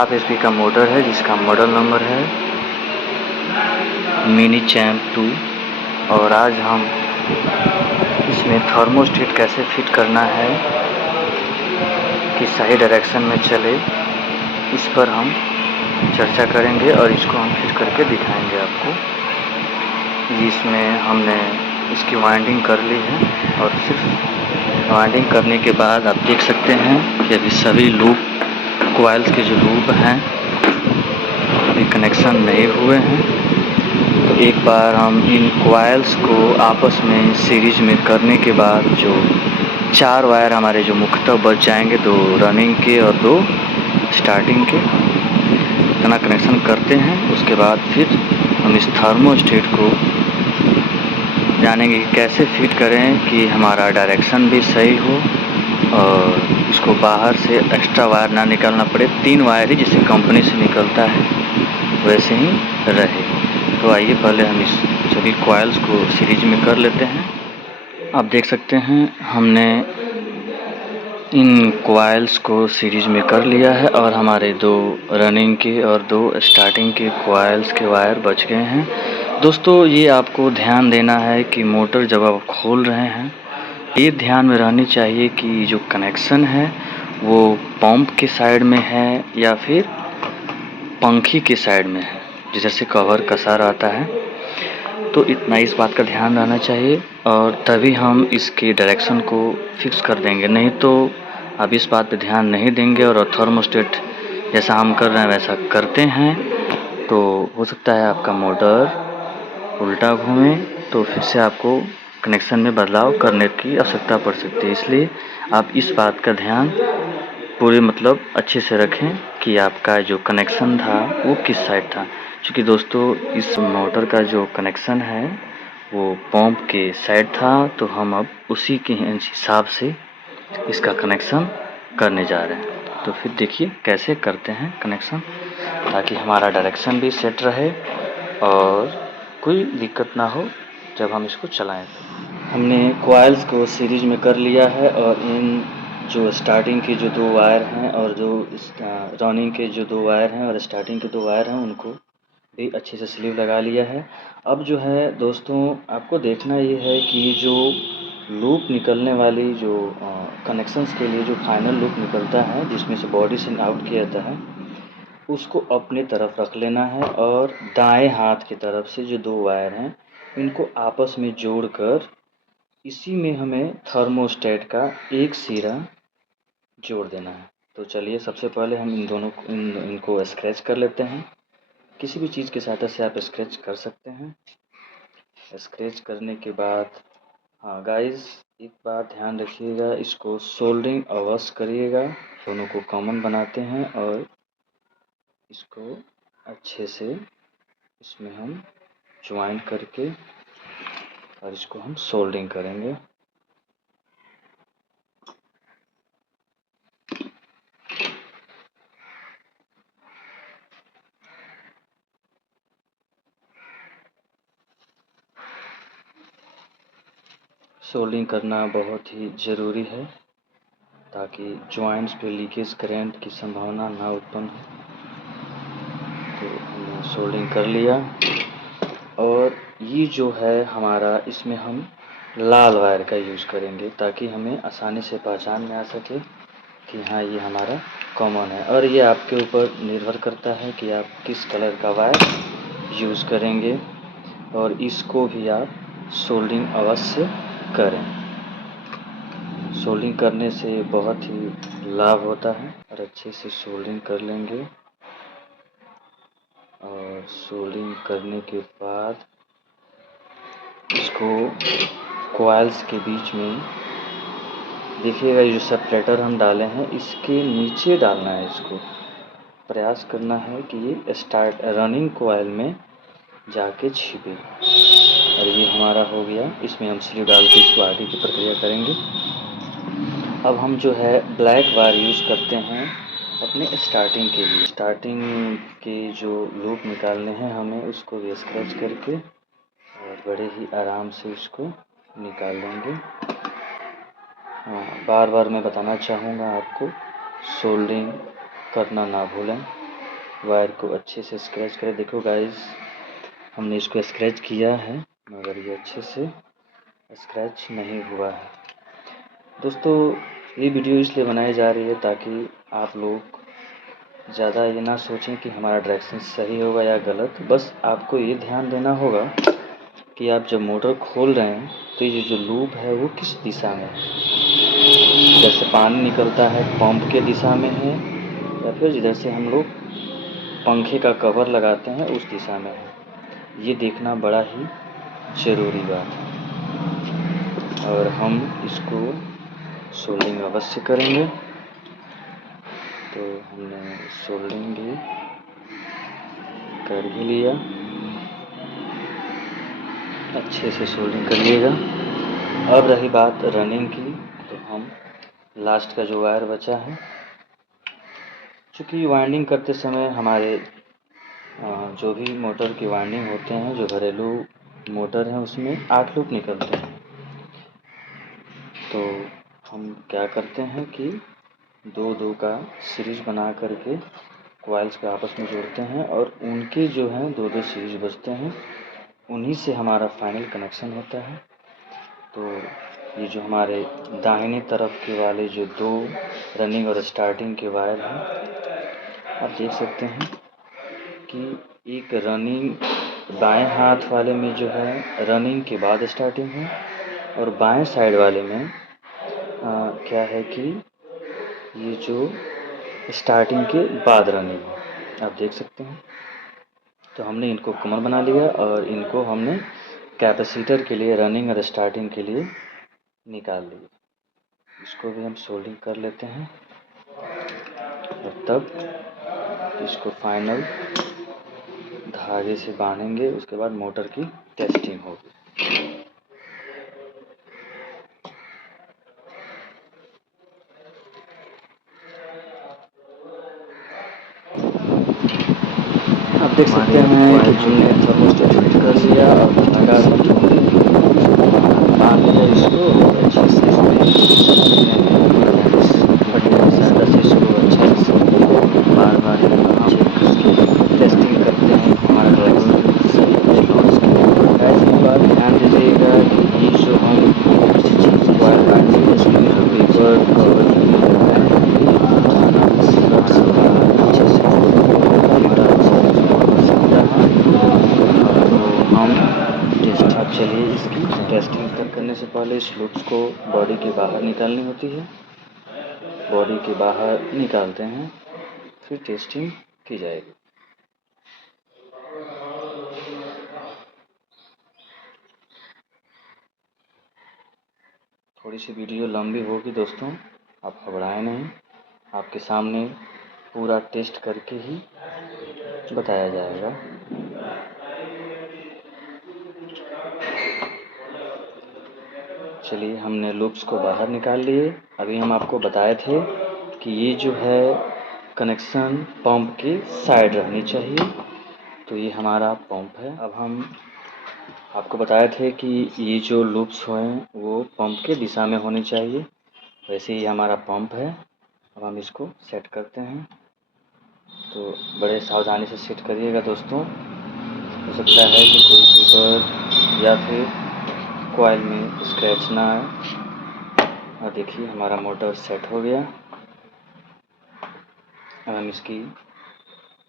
Half HP का motor है जिसका मॉडल नंबर है मिनी चैम्प 2। और आज हम इसमें थर्मोस्टेट कैसे फिट करना है कि सही डायरेक्शन में चले, इस पर हम चर्चा करेंगे और इसको हम फिट करके दिखाएंगे आपको। जिसमें हमने इसकी वाइंडिंग कर ली है और सिर्फ वाइंडिंग करने के बाद आप देख सकते हैं कि अभी सभी लूप कॉइल्स के जो लूप हैं अभी कनेक्शन नहीं हुए हैं। तो एक बार हम इन कॉइल्स को आपस में सीरीज में करने के बाद जो 4 वायर हमारे जो मुख्यतः बच जाएंगे, 2 रनिंग के और 2 स्टार्टिंग के, इतना कनेक्शन करते हैं। उसके बाद फिर हम इस थर्मोस्टेट को जानेंगे कि कैसे फिट करें कि हमारा डायरेक्शन भी सही हो और इसको बाहर से एक्स्ट्रा वायर ना निकालना पड़े। 3 वायर ही जैसे कंपनी से निकलता है वैसे ही रहे। तो आइए पहले हम इस सभी कॉइल्स को सीरीज में कर लेते हैं। आप देख सकते हैं हमने इन कॉइल्स को सीरीज में कर लिया है और हमारे 2 रनिंग के और 2 स्टार्टिंग के कॉइल्स के वायर बच गए हैं। दोस्तों, ये आपको ध्यान देना है कि मोटर जब आप खोल रहे हैं, ये ध्यान में रहनी चाहिए कि जो कनेक्शन है वो पंप के साइड में है या फिर पंखी के साइड में है, जिधर से कवर कसा रहता है। तो इतना इस बात का ध्यान रहना चाहिए और तभी हम इसके डायरेक्शन को फिक्स कर देंगे। नहीं तो आप इस बात पे ध्यान नहीं देंगे और थर्मोस्टेट जैसा हम कर रहे हैं वैसा करते हैं तो हो सकता है आपका मोटर उल्टा घूमे, तो फिर से आपको कनेक्शन में बदलाव करने की आवश्यकता पड़ सकती है। इसलिए आप इस बात का ध्यान पूरे अच्छे से रखें कि आपका जो कनेक्शन था वो किस साइड था। क्योंकि दोस्तों, इस मोटर का जो कनेक्शन है वो पंप के साइड था, तो हम अब उसी के हिसाब से इसका कनेक्शन करने जा रहे हैं। तो फिर देखिए कैसे करते हैं कनेक्शन, ताकि हमारा डायरेक्शन भी सेट रहे और कोई दिक्कत ना हो जब हम इसको चलाएं। हमने कॉइल्स को सीरीज में कर लिया है और इन जो स्टार्टिंग के जो 2 वायर हैं और जो रनिंग के जो 2 वायर हैं और स्टार्टिंग के 2 वायर हैं उनको भी अच्छे से स्लीव लगा लिया है। अब जो है दोस्तों, आपको देखना ये है कि जो लूप निकलने वाली जो कनेक्शंस के लिए जो फाइनल लूप निकलता है जिसमें से बॉडी से आउट किया जाता है, उसको अपनी तरफ रख लेना है और दाएं हाथ की तरफ से जो 2 वायर हैं इनको आपस में जोड़कर इसी में हमें थर्मोस्टेट का एक सिरा जोड़ देना है। तो चलिए सबसे पहले हम इनको स्क्रैच कर लेते हैं। किसी भी चीज़ की सहायता से आप स्क्रैच कर सकते हैं। स्क्रैच करने के बाद हाँ गाइस, एक बात ध्यान रखिएगा, इसको सोल्डरिंग अवश्य करिएगा। दोनों को कॉमन बनाते हैं और इसको अच्छे से इसमें हम ज्वाइन करके और इसको हम सोल्डरिंग करेंगे। सोल्डरिंग करना बहुत ही ज़रूरी है ताकि जॉइंट्स पे लीकेज करंट की संभावना ना उत्पन्न हो। तो हमने सोल्डरिंग कर लिया और ये जो है हमारा, इसमें हम लाल वायर का यूज़ करेंगे ताकि हमें आसानी से पहचान में आ सके कि हाँ ये हमारा कॉमन है। और ये आपके ऊपर निर्भर करता है कि आप किस कलर का वायर यूज़ करेंगे और इसको भी आप सोल्डरिंग अवश्य करें। सोल्डरिंग करने से बहुत ही लाभ होता है और अच्छे से सोल्डरिंग कर लेंगे। और सोल्डरिंग करने के बाद इसको कॉइल्स के बीच में देखिएगा, ये जो सेपरेटर हम डाले हैं इसके नीचे डालना है। इसको प्रयास करना है कि ये रनिंग कॉइल में जाके छिपे। और ये हमारा हो गया। इसमें हम स्लीव डाल के इसको आगे की प्रक्रिया करेंगे। अब हम जो है ब्लैक वायर यूज़ करते हैं अपने स्टार्टिंग के लिए। स्टार्टिंग के जो लूप निकालने हैं हमें, उसको भी स्क्रैच करके और बड़े ही आराम से उसको निकाल लेंगे। हाँ, बार बार मैं बताना चाहूँगा आपको, सोल्डरिंग करना ना भूलें। वायर को अच्छे से स्क्रैच करें। देखो गाइस, हमने इसको स्क्रैच किया है मगर ये अच्छे से स्क्रैच नहीं हुआ है। दोस्तों, ये वीडियो इसलिए बनाई जा रही है ताकि आप लोग ज़्यादा ये ना सोचें कि हमारा डायरेक्शन सही होगा या गलत। बस आपको ये ध्यान देना होगा कि आप जब मोटर खोल रहे हैं तो ये जो लूप है वो किस दिशा में है। जैसे पानी निकलता है पंप के दिशा में है या फिर जिधर से हम लोग पंखे का कवर लगाते हैं उस दिशा में है। ये देखना बड़ा ही ज़रूरी बात है और हम इसको सोल्डिंग अवश्य करेंगे। तो हमने सोल्डिंग भी कर ही लिया, अच्छे से सोल्डिंग कर लीजिएगा। अब रही बात रनिंग की, तो हम लास्ट का जो वायर बचा है, चूँकि वाइंडिंग करते समय हमारे जो भी मोटर की वाइंडिंग होते हैं, जो घरेलू मोटर हैं उसमें 8 लूप निकलते हैं। तो हम क्या करते हैं कि 2-2 का सीरीज़ बना करके कॉइल्स को आपस में जोड़ते हैं और उनके जो हैं 2-2 सीरीज़ बचते हैं, उन्हीं से हमारा फाइनल कनेक्शन होता है। तो ये जो हमारे दाहिने तरफ के वाले जो 2 रनिंग और स्टार्टिंग के वायर हैं, आप देख सकते हैं कि एक रनिंग बाएं हाथ वाले में जो है रनिंग के बाद स्टार्टिंग है और बाएं साइड वाले में क्या है कि ये जो स्टार्टिंग के बाद रनिंग है, आप देख सकते हैं। तो हमने इनको कमर बना लिया और इनको हमने कैपेसिटर के लिए रनिंग और स्टार्टिंग के लिए निकाल लिया। इसको भी हम सोल्डिंग कर लेते हैं और तब इसको फाइनल धागे से बांधेंगे। उसके बाद मोटर की टेस्टिंग होगी। आप देख सकते हैं कि हमने थर्मोस्टेट फिट कर लिया और धागा भी बांध लिया इसको अच्छे से। फटेगा शायद, अच्छे इसको अच्छे से बार-बार चेक करके टेस्टिंग करते हैं कि हमारा ड्राइवर सही है कि नहीं। गाइस, एक बात ध्यान दीजिएगा कि ये जो हम कॉइल बांधेंगे इसमें जो पेपर कवर जो होता है अच्छे से हमारा सकता है। तो हम अब चलिए इसकी टेस्टिंग करने से पहले इस लूप्स को बॉडी के बाहर निकालनी होती है। बॉडी के बाहर निकालते हैं, फिर टेस्टिंग की जाएगी। थोड़ी सी वीडियो लंबी होगी दोस्तों, आप घबराएं नहीं। आपके सामने पूरा टेस्ट करके ही बताया जाएगा। चलिए, हमने लूप्स को बाहर निकाल लिए। अभी हम आपको बताए थे कि ये जो है कनेक्शन पंप की साइड रहनी चाहिए। तो ये हमारा पंप है। अब हम आपको बताए थे कि ये जो लूप्स हैं वो पंप के दिशा में होनी चाहिए। वैसे ही हमारा पंप है। अब हम इसको सेट करते हैं। तो बड़े सावधानी से सेट करिएगा दोस्तों। हो सकता है कि कोई पेपर या फिर कॉइल में स्क्रैच ना आए। और देखिए हमारा मोटर सेट हो गया। अब हम इसकी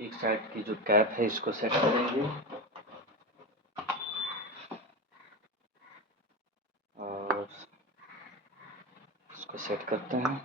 एक साइड की जो कैप है इसको सेट करेंगे और इसको सेट करते हैं।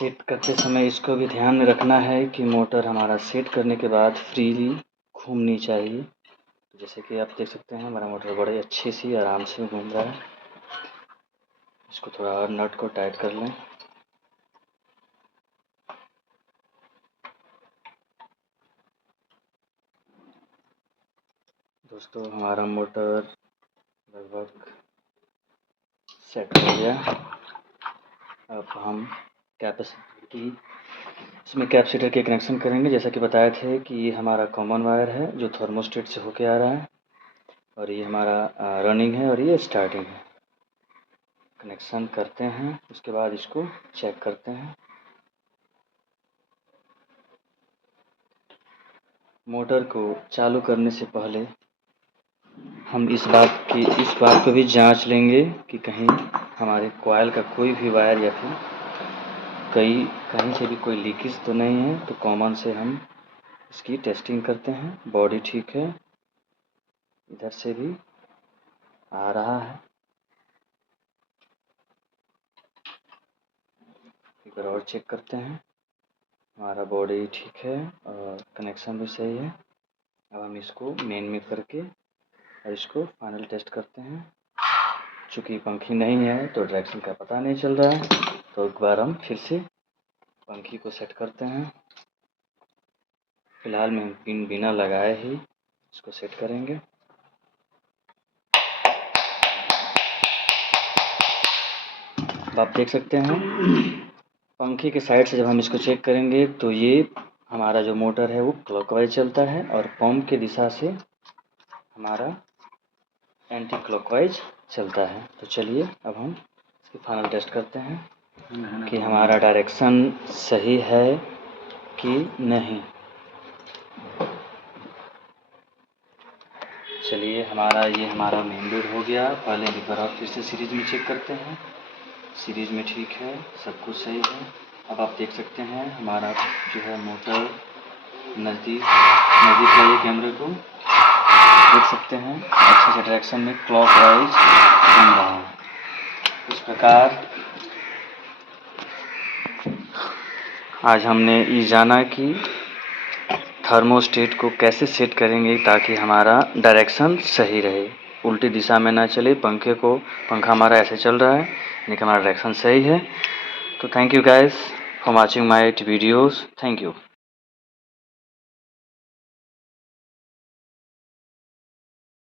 सेट करते समय इसको भी ध्यान में रखना है कि मोटर हमारा सेट करने के बाद फ्रीली घूमनी चाहिए। जैसे कि आप देख सकते हैं हमारा मोटर बड़े अच्छे से आराम से घूम रहा है। इसको थोड़ा और नट को टाइट कर लें। दोस्तों हमारा मोटर लगभग सेट हो गया। अब हम इसमें कैपेसिटर के कनेक्शन करेंगे। जैसा कि बताए थे कि ये हमारा कॉमन वायर है जो थर्मोस्टेट से होके आ रहा है, और ये हमारा रनिंग है और ये स्टार्टिंग है। कनेक्शन करते हैं, उसके बाद इसको चेक करते हैं। मोटर को चालू करने से पहले हम इस बात को भी जांच लेंगे कि कहीं हमारे कॉइल का कोई भी वायर या फिर कहीं से भी कोई लीकेज तो नहीं है। तो कॉमन से हम इसकी टेस्टिंग करते हैं। बॉडी ठीक है, इधर से भी आ रहा है। एक बार और चेक करते हैं। हमारा बॉडी ठीक है और कनेक्शन भी सही है। अब हम इसको मेन में करके और इसको फाइनल टेस्ट करते हैं। चूँकि पंखी नहीं है तो डायरेक्शन का पता नहीं चल रहा है, तो एक बार हम फिर से पंखी को सेट करते हैं। फिलहाल में हम पिन बिना लगाए ही इसको सेट करेंगे। आप देख सकते हैं पंखे के साइड से जब हम इसको चेक करेंगे तो ये हमारा जो मोटर है वो क्लॉकवाइज चलता है और पंप की दिशा से हमारा एंटी क्लॉकवाइज चलता है। तो चलिए अब हम इसकी फाइनल टेस्ट करते हैं कि हमारा डायरेक्शन सही है कि नहीं। चलिए ये हमारा मेन बोर्ड हो गया। पहले एक बार और फिर से सीरीज में चेक करते हैं। सीरीज में ठीक है, सब कुछ सही है। अब आप देख सकते हैं हमारा जो है मोटर नज़दीक लाइए कैमरे को, देख सकते हैं अच्छे से डायरेक्शन में क्लॉकवाइज घूम रहा है। इस प्रकार आज हमने ये जाना कि थर्मोस्टेट को कैसे सेट करेंगे ताकि हमारा डायरेक्शन सही रहे, उल्टी दिशा में ना चले। पंखा हमारा ऐसे चल रहा है, यानी कि हमारा डायरेक्शन सही है। तो thank you guys for watching my videos. Thank you.